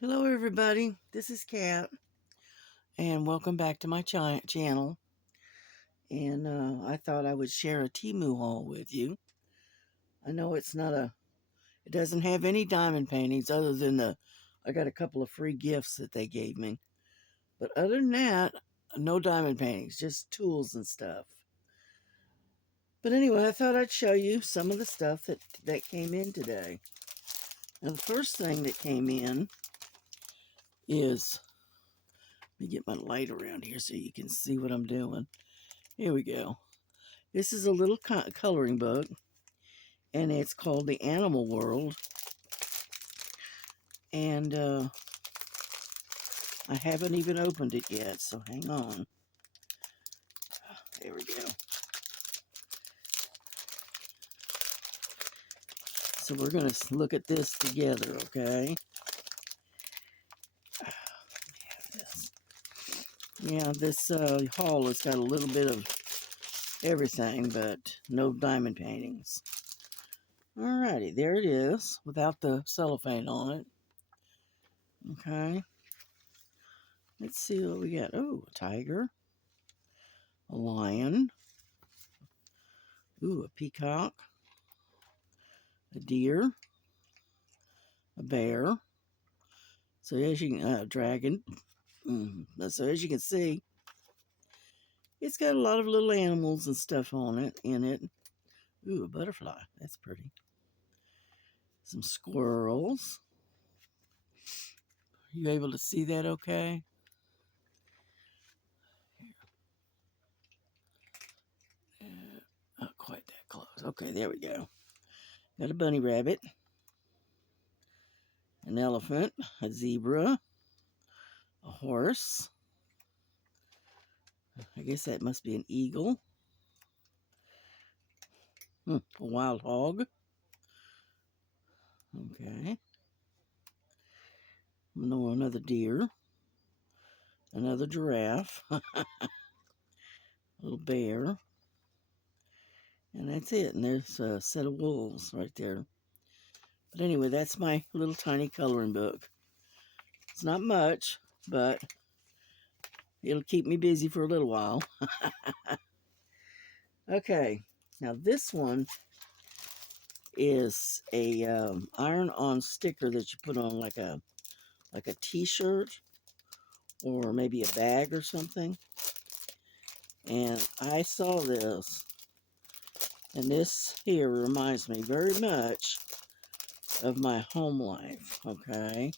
Hello everybody, this is Kat, and welcome back to my channel. And I thought I would share a Temu haul with you. I know it doesn't have any diamond paintings other than I got a couple of free gifts that they gave me. But other than that, no diamond paintings, just tools and stuff. But anyway, I thought I'd show you some of the stuff that came in today. Now the first thing that came in is, let me get my light around here so you can see what I'm doing. Here we go. This is a little coloring book, and it's called The Animal World. And I haven't even opened it yet, so hang on. There we go. So we're going to look at this together, okay? Yeah, this haul has got a little bit of everything, but no diamond paintings. Alrighty, there it is, without the cellophane on it. Okay. Let's see what we got. Oh, a tiger. A lion. Ooh, a peacock. A deer. A bear. So as you can, dragon. So as you can see, it's got a lot of little animals and stuff in it. Ooh, a butterfly. That's pretty. Some squirrels. Are you able to see that okay? Not quite that close. Okay, there we go. Got a bunny rabbit. An elephant. A zebra. A horse. I guess that must be an eagle. A wild hog. Okay. No, another deer. Another giraffe. A little bear. And that's it. And there's a set of wolves right there. But anyway, that's my little tiny coloring book. It's not much, but it'll keep me busy for a little while. Okay, now this one is a iron-on sticker that you put on like a t-shirt or maybe a bag or something. And I saw this, and this here reminds me very much of my home life. Okay,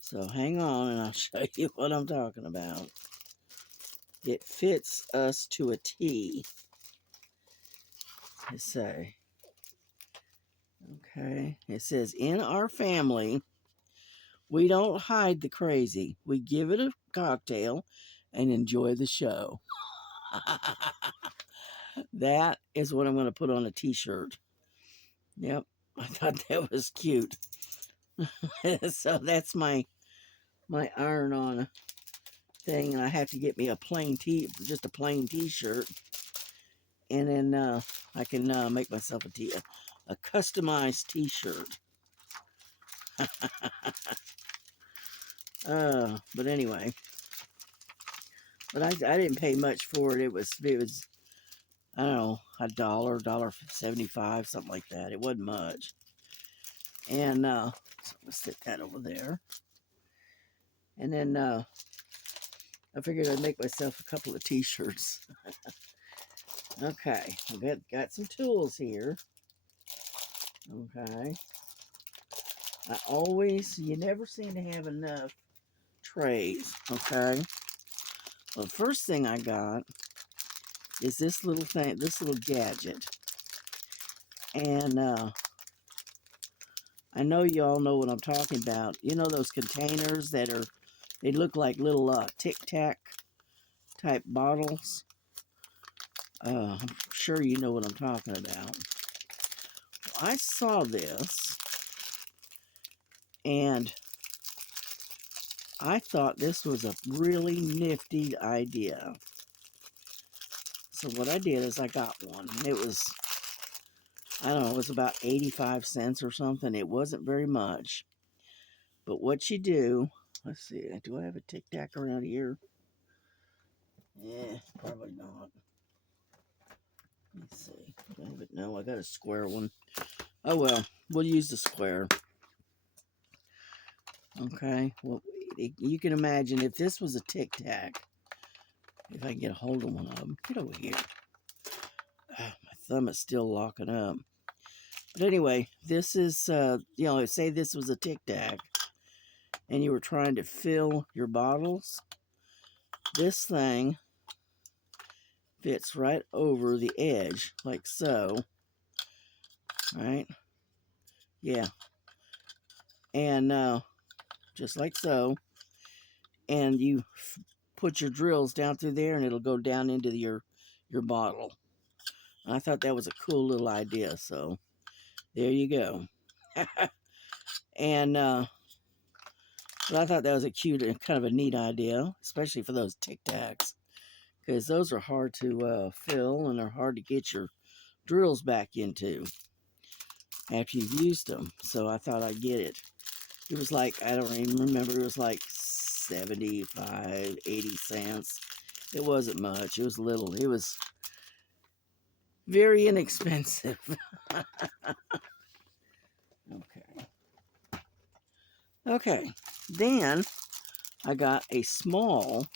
so hang on and I'll show you what I'm talking about. It fits us to a T, I say. Okay, it says, in our family, we don't hide the crazy. We give it a cocktail and enjoy the show. That is what I'm going to put on a t-shirt. Yep, I thought that was cute. So that's my iron-on thing, and I have to get me just a plain t-shirt, and then I can make myself a customized t-shirt. But anyway, but I didn't pay much for it. It was I don't know, $1.75, something like that. It wasn't much. And so let's stick that over there. And then I figured I'd make myself a couple of t-shirts. Okay, I've got some tools here. Okay. You never seem to have enough trays. Okay. Well, the first thing I got is this little thing, this little gadget. And I know you all know what I'm talking about. You know those containers they look like little Tic Tac type bottles? I'm sure you know what I'm talking about. I saw this, and I thought this was a really nifty idea. So what I did is I got one. It was, I don't know, it was about 85 cents or something. It wasn't very much. But what you do, let's see, do I have a tic tac around here? Yeah, probably not. Let's see. Do I have it? No, I got a square one. Oh well, we'll use the square. Okay, well, you can imagine if this was a tic tac, if I can get a hold of one of them. Get over here. My thumb is still locking up. But anyway, this is, say this was a tic tac and you were trying to fill your bottles. This thing fits right over the edge, like so. Right? Yeah. And just like so. And you put your drills down through there and it'll go down into your bottle. I thought that was a cool little idea, so there you go. And but I thought that was a cute and kind of a neat idea, especially for those Tic Tacs, because those are hard to fill and they're hard to get your drills back into after you've used them. So I thought I'd get it. It was like, I don't even remember, it was like 75, 80 cents. It wasn't much. It was little. It was very inexpensive. Okay. Then I got a small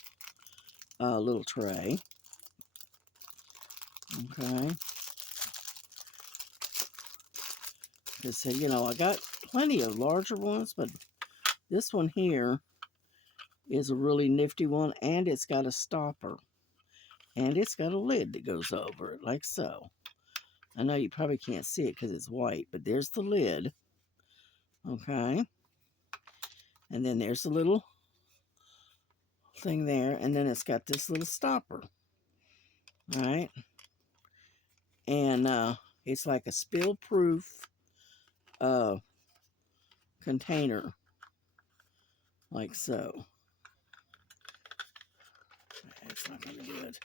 little tray. Okay. Because, I got plenty of larger ones, but this one here is a really nifty one, and it's got a stopper. And it's got a lid that goes over it, like so. I know you probably can't see it because it's white, but there's the lid. Okay. And then there's the little thing there, and then it's got this little stopper. All right. And it's like a spill-proof container, like so. It's not going to do it.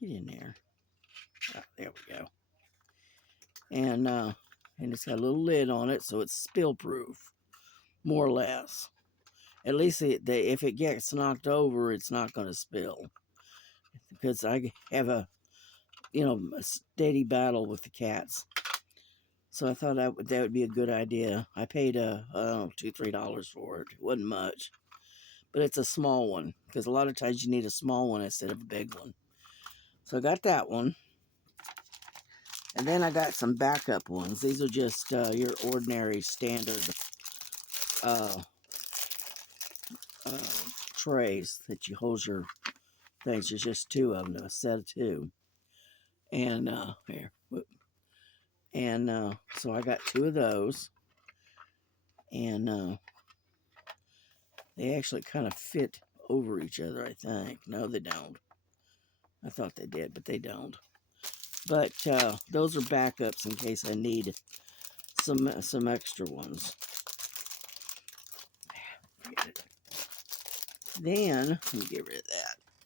Get in there. Oh, there we go. And it's got a little lid on it, so it's spill-proof, more or less. At least if it gets knocked over, it's not going to spill. Because I have a steady battle with the cats. So I thought that would be a good idea. I paid $2, $3 for it. It wasn't much. But it's a small one, because a lot of times you need a small one instead of a big one. So I got that one. And then I got some backup ones. These are just your ordinary standard trays that you hold your things. There's just two of them, a set of two. And here. And so I got two of those. And they actually kind of fit over each other, I think. No, they don't. I thought they did, but they don't. But those are backups in case I need some extra ones. Then, let me get rid of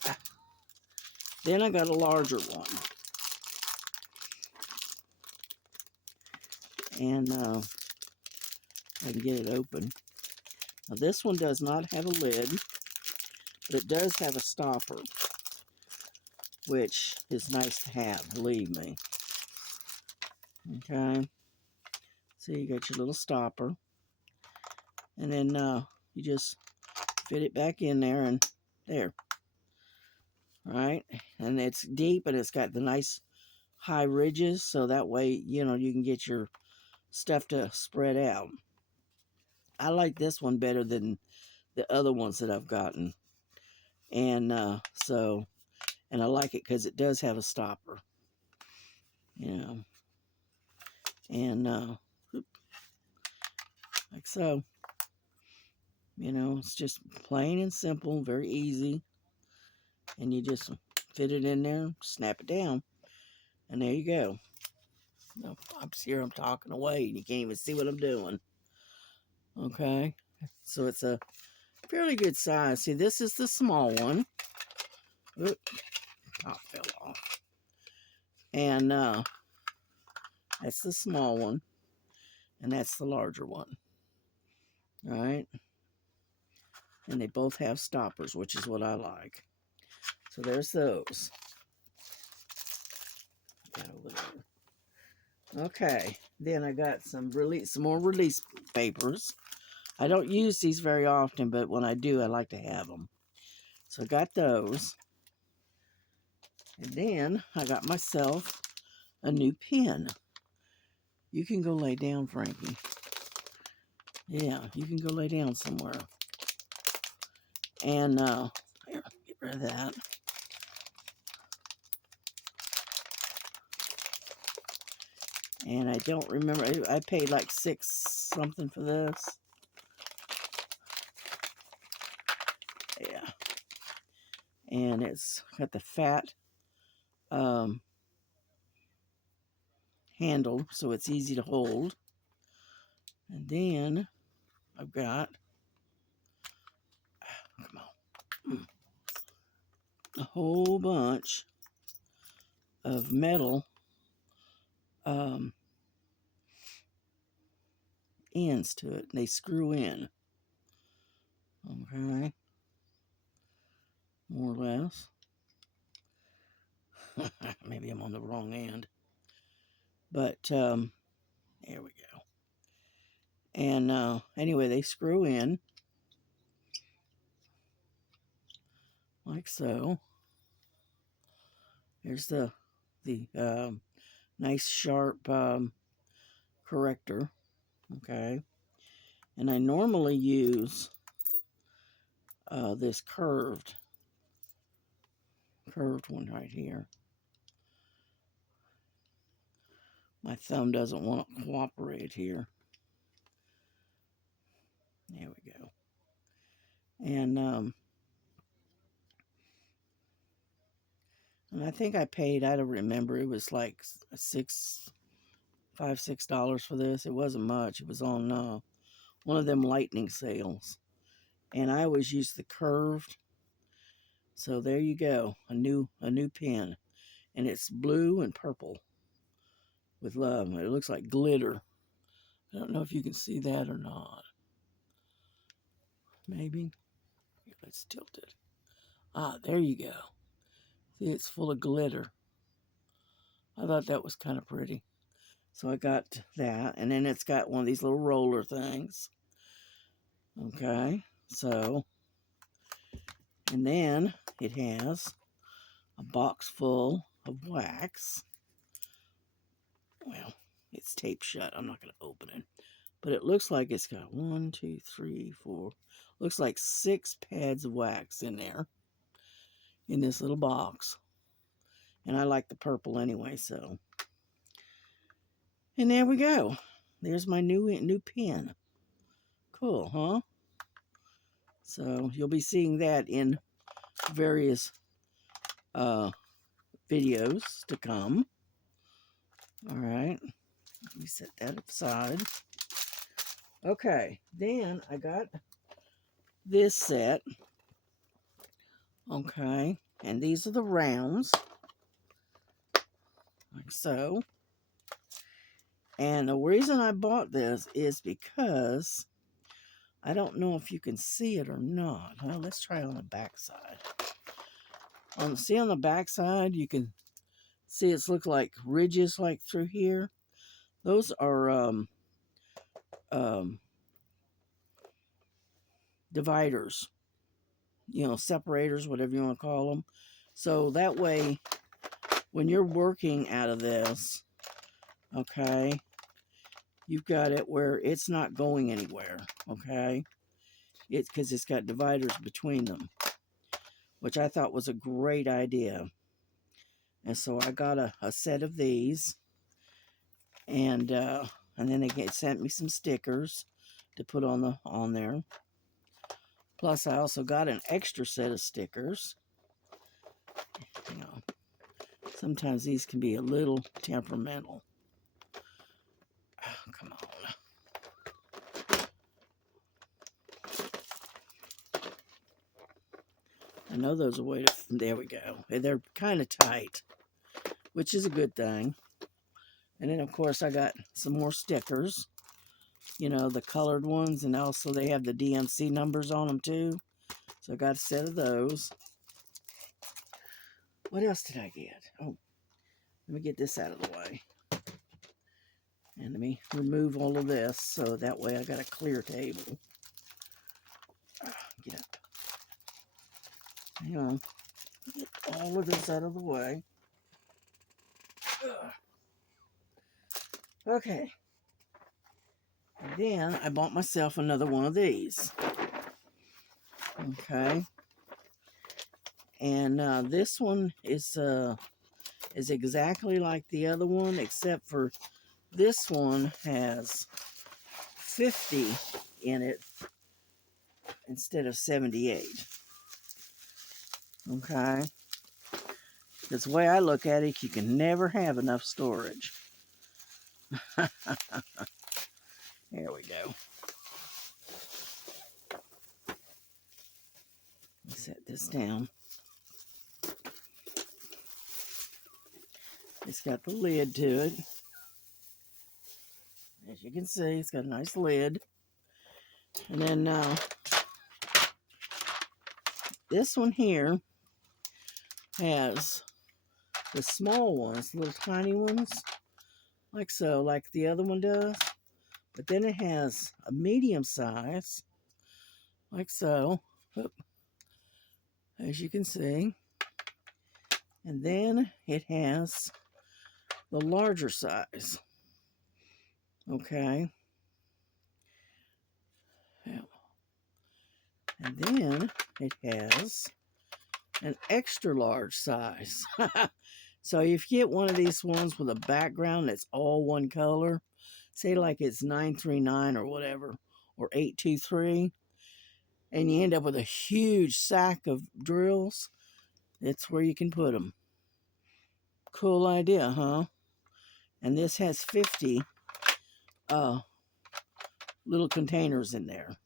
that. Then I got a larger one. And I can get it open. Now this one does not have a lid, but it does have a stopper, which is nice to have, believe me. Okay. So you got your little stopper. And then you just fit it back in there and there. Right? And it's deep and it's got the nice high ridges, so that way, you can get your stuff to spread out. I like this one better than the other ones that I've gotten. And and I like it because it does have a stopper. And like so. It's just plain and simple, very easy. And you just fit it in there, snap it down, and there you go. I'm talking away, and you can't even see what I'm doing. Okay, so it's a fairly good size. See, this is the small one. Oop, top fell off. And that's the small one. and that's the larger one. All right. And they both have stoppers, which is what I like. So there's those. Got over there. Okay. Then I got some more release papers. I don't use these very often, but when I do, I like to have them. So I got those. And then I got myself a new pen. You can go lay down, Frankie. Yeah, you can go lay down somewhere. And, here, get rid of that. And I don't remember, I paid like $6 something for this. Yeah. And it's got the fat handle, so it's easy to hold. And then I've got, come on, a whole bunch of metal ends to it. They screw in. Okay. More or less. Maybe I'm on the wrong end. But, there we go. And, anyway, they screw in. Like so. Here's the nice sharp corrector. Okay. And I normally use this curved one right here. My thumb doesn't want to cooperate here. There we go. And I think I paid, I don't remember, it was like $5, $6 for this. It wasn't much. It was on one of them lightning sales. And I always use the curved. So there you go, a new pen. And it's blue and purple with love. It looks like glitter. I don't know if you can see that or not. Maybe. Let's tilt it. Ah, there you go. See, it's full of glitter. I thought that was kind of pretty. So I got that. And then it's got one of these little roller things. Okay. So, and then it has a box full of wax. Well, it's taped shut. I'm not going to open it. But it looks like it's got 1, 2, 3, 4. Looks like 6 pads of wax in there. In this little box. And I like the purple anyway, so. And there we go. There's my new pen. Cool, huh? So you'll be seeing that in various videos to come. All right. Let me set that aside. Okay. Then I got this set. Okay. And these are the rounds. Like so. And the reason I bought this is because I don't know if you can see it or not. Well, let's try on the back side. See on the back side, you can see it's look like ridges like through here. Those are dividers, you know, separators, whatever you want to call them. So that way, when you're working out of this, okay, you've got it where it's not going anywhere, okay? It's because it's got dividers between them, which I thought was a great idea. And so I got a set of these, and then they sent me some stickers to put on there. Plus, I also got an extra set of stickers. You know, sometimes these can be a little temperamental. Oh, come on. I know those are way to, there we go. They're kind of tight, which is a good thing. And then, of course, I got some more stickers. you know, the colored ones, and also they have the DMC numbers on them too. So I got a set of those. What else did I get? Oh, let me get this out of the way. And let me remove all of this so that way I got a clear table. Get up. Hang on. Get all of this out of the way. Okay. And then I bought myself another one of these. Okay. And this one is exactly like the other one, except for this one has 50 in it instead of 78. Okay. Because the way I look at it, you can never have enough storage. There we go. Set this down. It's got the lid to it. As you can see, it's got a nice lid. And then this one here has the small ones, little tiny ones, like so, like the other one does. But then it has a medium size, like so, as you can see. And then it has the larger size. Okay. And then it has an extra large size. So if you get one of these ones with a background that's all one color, say like it's 939 or whatever, or 823, and you end up with a huge sack of drills, it's where you can put them. Cool idea, huh? And this has 50 little containers in there,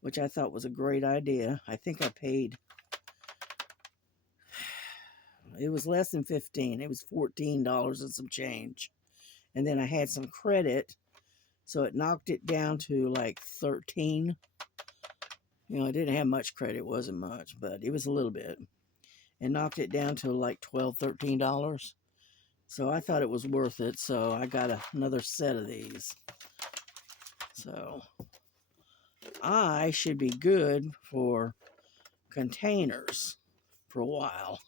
which I thought was a great idea. I think I paid, it was less than 15. It was $14 and some change. And then I had some credit, so it knocked it down to like 13. You know, I didn't have much credit. It wasn't much, but it was a little bit. And knocked it down to like $12, $13. So I thought it was worth it. So I got another set of these. So I should be good for containers for a while.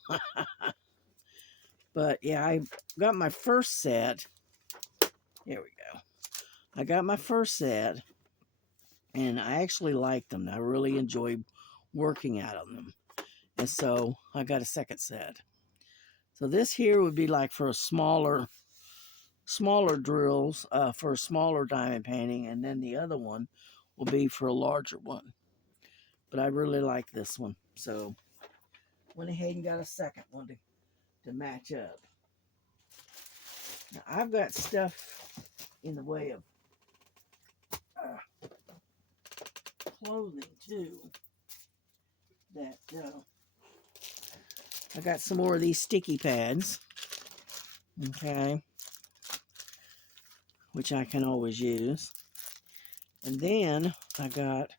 But yeah, I got my first set. Here we go. I got my first set, and I actually liked them. I really enjoyed working out on them. And so I got a second set. So this here would be like for a smaller drills, for a smaller diamond painting, and then the other one will be for a larger one. But I really like this one, so went ahead and got a second one to match up. Now I've got stuff in the way of clothing too. That I got some more of these sticky pads, okay, which I can always use. And then I got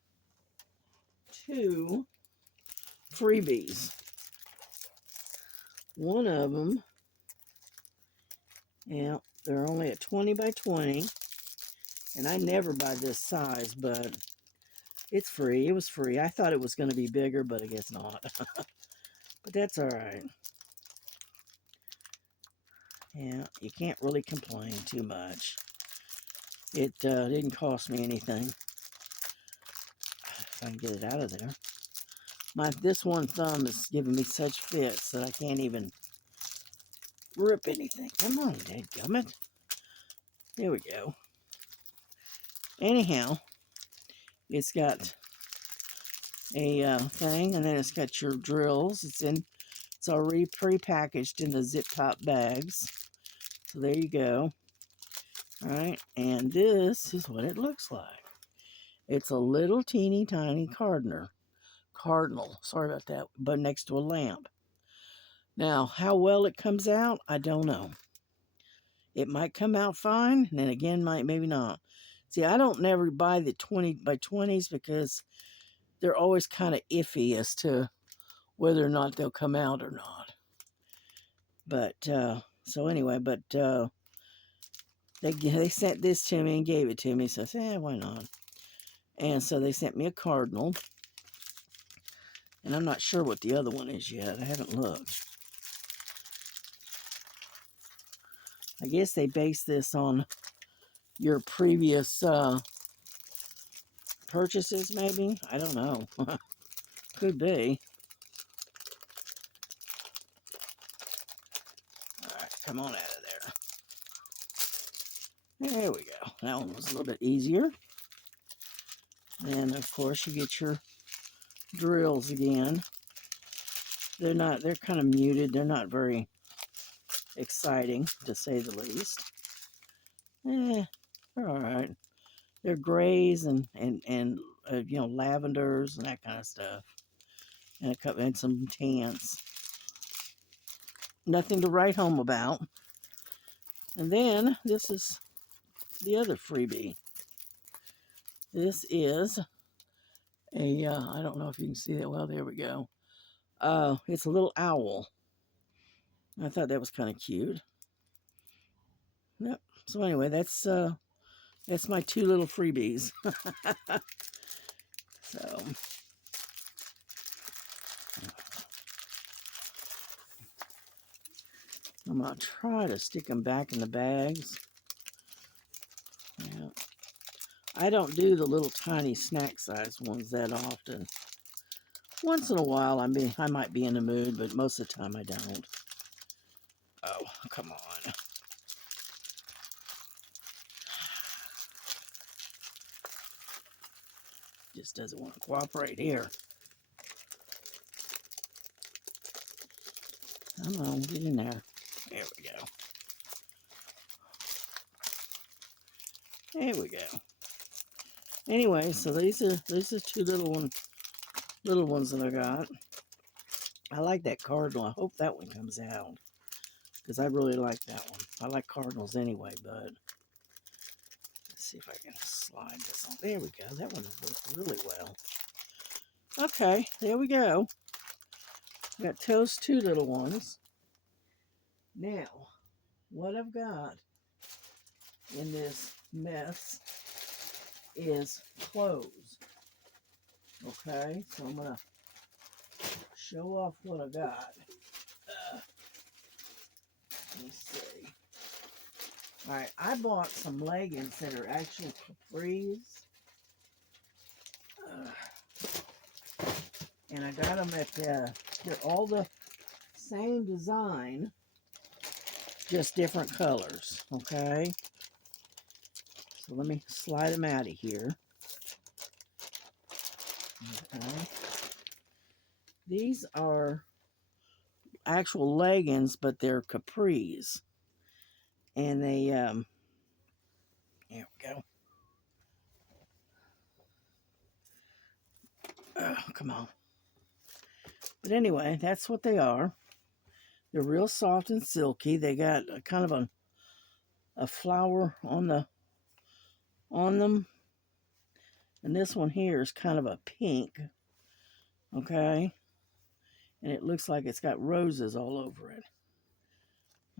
2 freebies. One of them, yeah, they're only at 20 by 20, and I never buy this size, but it's free. It was free. I thought it was going to be bigger, but I guess not. But that's all right. Yeah, you can't really complain too much. It didn't cost me anything. If I can get it out of there. This one thumb is giving me such fits that I can't even rip anything. Come on, dadgummit. There we go. Anyhow, it's got a thing, and then it's got your drills. It's already pre-packaged in the zip top bags. So there you go. All right, and this is what it looks like. It's a little teeny tiny cardinal. Sorry about that, but next to a lamp. Now, how well it comes out, I don't know. It might come out fine, and then again, maybe not. See, I don't never buy the 20 by 20s because they're always kind of iffy as to whether or not they'll come out or not. But so anyway, but they sent this to me and gave it to me, so I said, why not? And so they sent me a cardinal, and I'm not sure what the other one is yet. I haven't looked. I guess they base this on your previous purchases, maybe. I don't know. Could be. All right, come on out of there. There we go. That one was a little bit easier. And of course, you get your drills again. They're kind of muted. They're not very exciting, to say the least. They're all right. They're grays and lavenders and that kind of stuff, and some tans. Nothing to write home about. And then this is the other freebie. This is a I don't know if you can see that well. There we go. It's a little owl. I thought that was kind of cute. Yep. So anyway, that's my two little freebies. So I'm gonna try to stick them back in the bags. Yeah. I don't do the little tiny snack size ones that often. Once in a while, I might be in the mood, but most of the time I don't. Oh, come on. Just doesn't want to cooperate here. Come on, get in there. There we go. There we go. Anyway, so these are two little ones that I got. I like that cardinal. I hope that one comes out, because I really like that one. I like cardinals anyway, but let's see if I can slide this on. There we go. That one worked really well. Okay, there we go. Got those two little ones. Now, what I've got in this mess is clothes. Okay, so I'm gonna show off what I got. Let me see. All right, I bought some leggings that are actual capris. And I got them at they're all the same design, just different colors. Okay, so let me slide them out of here. Okay, these are actual leggings, but they're capris, and they here we go. Come on. But anyway, that's what they are. They're real soft and silky. They got a kind of a flower on them. And this one here is kind of a pink. Okay? And it looks like it's got roses all over it.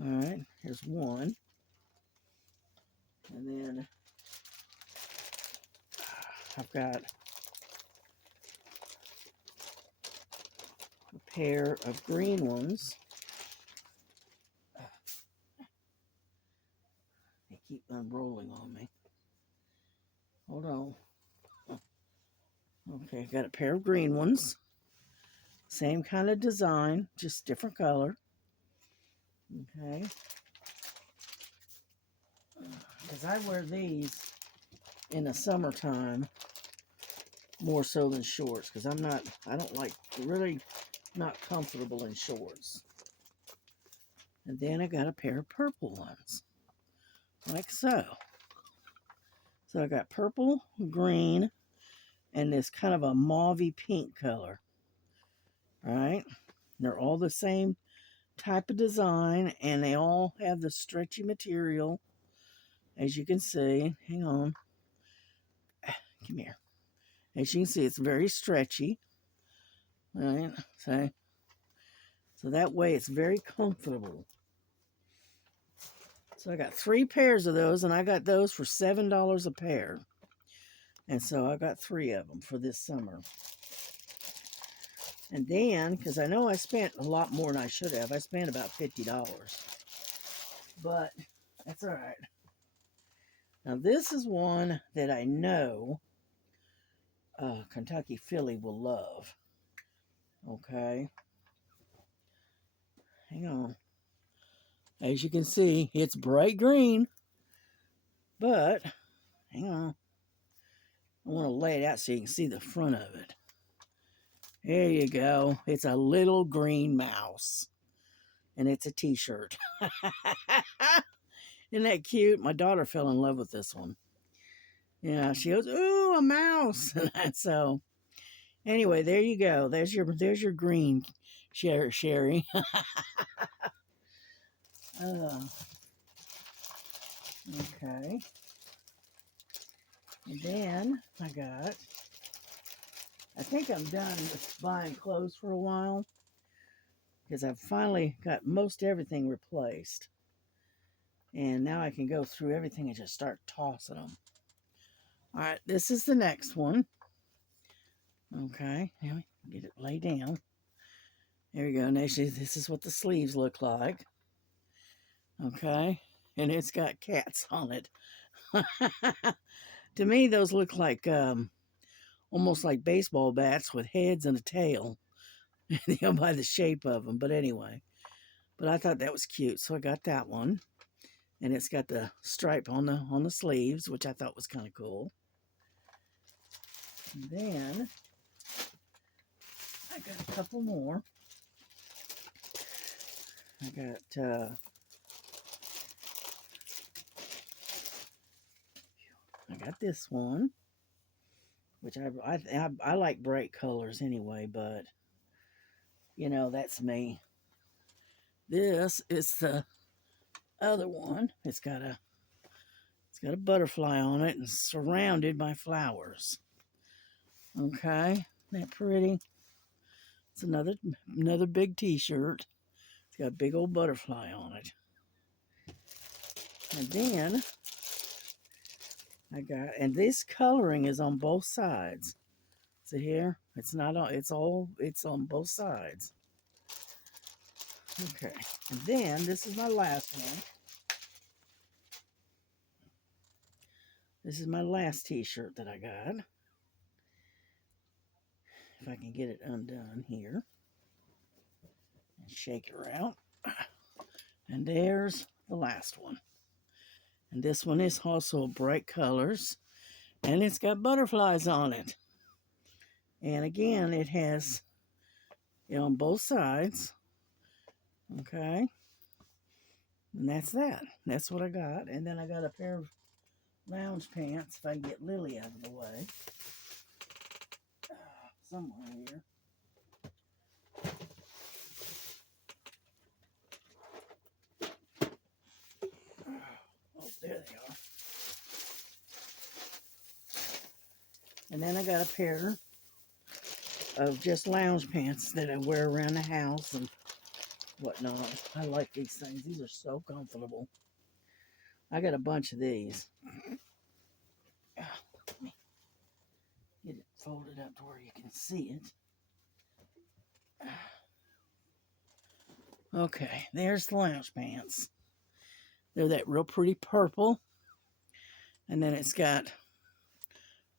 All right, here's one. And then I've got a pair of green ones. They keep unrolling on me. Hold on. Okay, got a pair of green ones. Same kind of design, just different color. Okay. Because I wear these in the summertime more so than shorts, because I don't like, really not comfortable in shorts. And then I got a pair of purple ones, like so. So I got purple, green, and this kind of a mauvey pink color. All right, they're all the same type of design, and they all have the stretchy material, as you can see. Hang on. come here. As you can see, it's very stretchy. Right? So that way it's very comfortable. So I got 3 pairs of those, and I got those for $7 a pair. And so I got 3 of them for this summer. And then, because I know I spent a lot more than I should have, I spent about $50. But that's all right. Now this is one that I know Kentucky Philly will love. Okay. Hang on. As you can see, it's bright green. But, hang on. I want to lay it out so you can see the front of it. There you go. It's a little green mouse. And it's a t-shirt. Isn't that cute? My daughter fell in love with this one. Yeah, she goes, ooh, a mouse. So, anyway, there you go. There's your green, Sherry. Okay. And then I think I'm done with buying clothes for a while, because I've finally got most everything replaced. And now I can go through everything and just start tossing them. All right, this is the next one. Okay, now get it laid down. There we go. Now this is what the sleeves look like. Okay, and it's got cats on it. To me, those look like almost like baseball bats with heads and a tail. By the shape of them. But anyway, I thought that was cute, so I got that one. And it's got the stripe on the sleeves, which I thought was kind of cool. And then I got a couple more. I got this one, which I like bright colors anyway, but you know, that's me. This is the other one. It's got a butterfly on it and surrounded by flowers. Okay, isn't that pretty? It's another big t-shirt. It's got a big old butterfly on it. And then and this coloring is on both sides. See here? It's not on, it's on both sides. Okay, and then this is my last one. This is my last t-shirt that I got. If I can get it undone here. And shake her out. And there's the last one. And this one is also bright colors. And it's got butterflies on it. And again, it has, on both sides. Okay. And that's that. That's what I got. And then I got a pair of lounge pants, if I can get Lily out of the way. Somewhere here. Oh, there they are. And then I got a pair of just lounge pants that I wear around the house and whatnot. I like these things. These are so comfortable. I got a bunch of these. Let me get it folded up to where you can see it. Okay, there's the lounge pants. They're that real pretty purple. And then it's got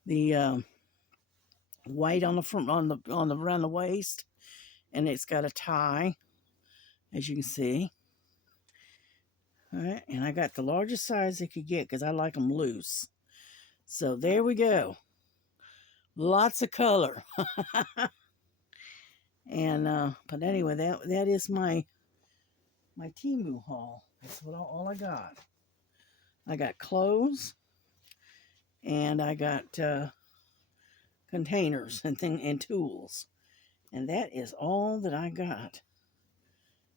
the white on the front, around the waist. And it's got a tie, as you can see. All right, and I got the largest size I could get because I like them loose. So there we go. Lots of color. And but anyway, that is my Temu haul. That's what all I got. I got clothes, and I got containers and tools, and that is all that I got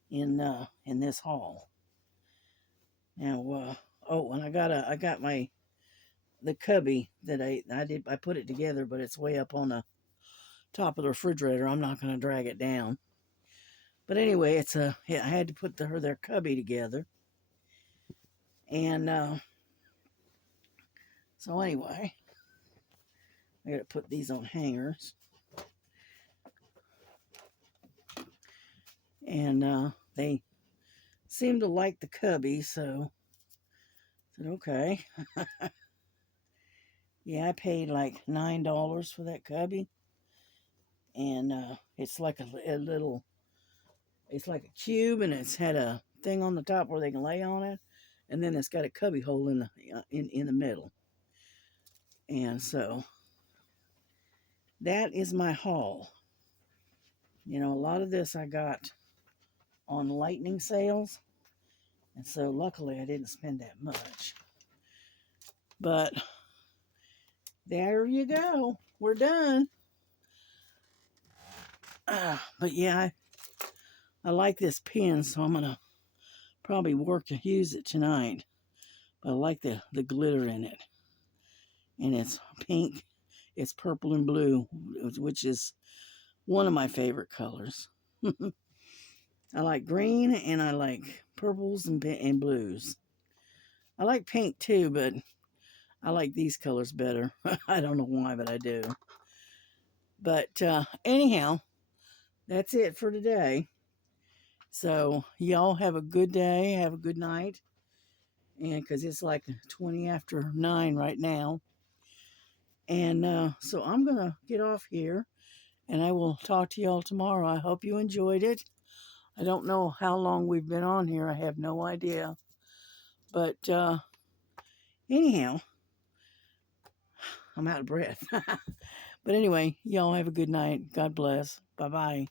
in this haul. Now, oh, and I got my the cubby that I put it together, but it's way up on the top of the refrigerator. I'm not going to drag it down. But anyway, I had to put their cubby together. And so anyway, I got to put these on hangers. And they seem to like the cubby, so I said, okay. Yeah, I paid like $9 for that cubby. And it's like a little, it's like a cube, and it's had a thing on the top where they can lay on it. And then it's got a cubby hole in the middle. And so that is my haul. You know, a lot of this I got on lightning sales. And so luckily I didn't spend that much. But there you go. We're done. But yeah, I like this pen, so I'm going to probably use it tonight. But I like the glitter in it. And it's pink, it's purple and blue, which is one of my favorite colors. I like green, and I like purples and blues. I like pink too, but I like these colors better. I don't know why, but I do. But anyhow, that's it for today. So y'all have a good day, have a good night. And because it's like 20 after 9 right now. And so I'm going to get off here, and I will talk to y'all tomorrow. I hope you enjoyed it. I don't know how long we've been on here. I have no idea. But anyhow, I'm out of breath. But anyway, y'all have a good night. God bless. Bye-bye.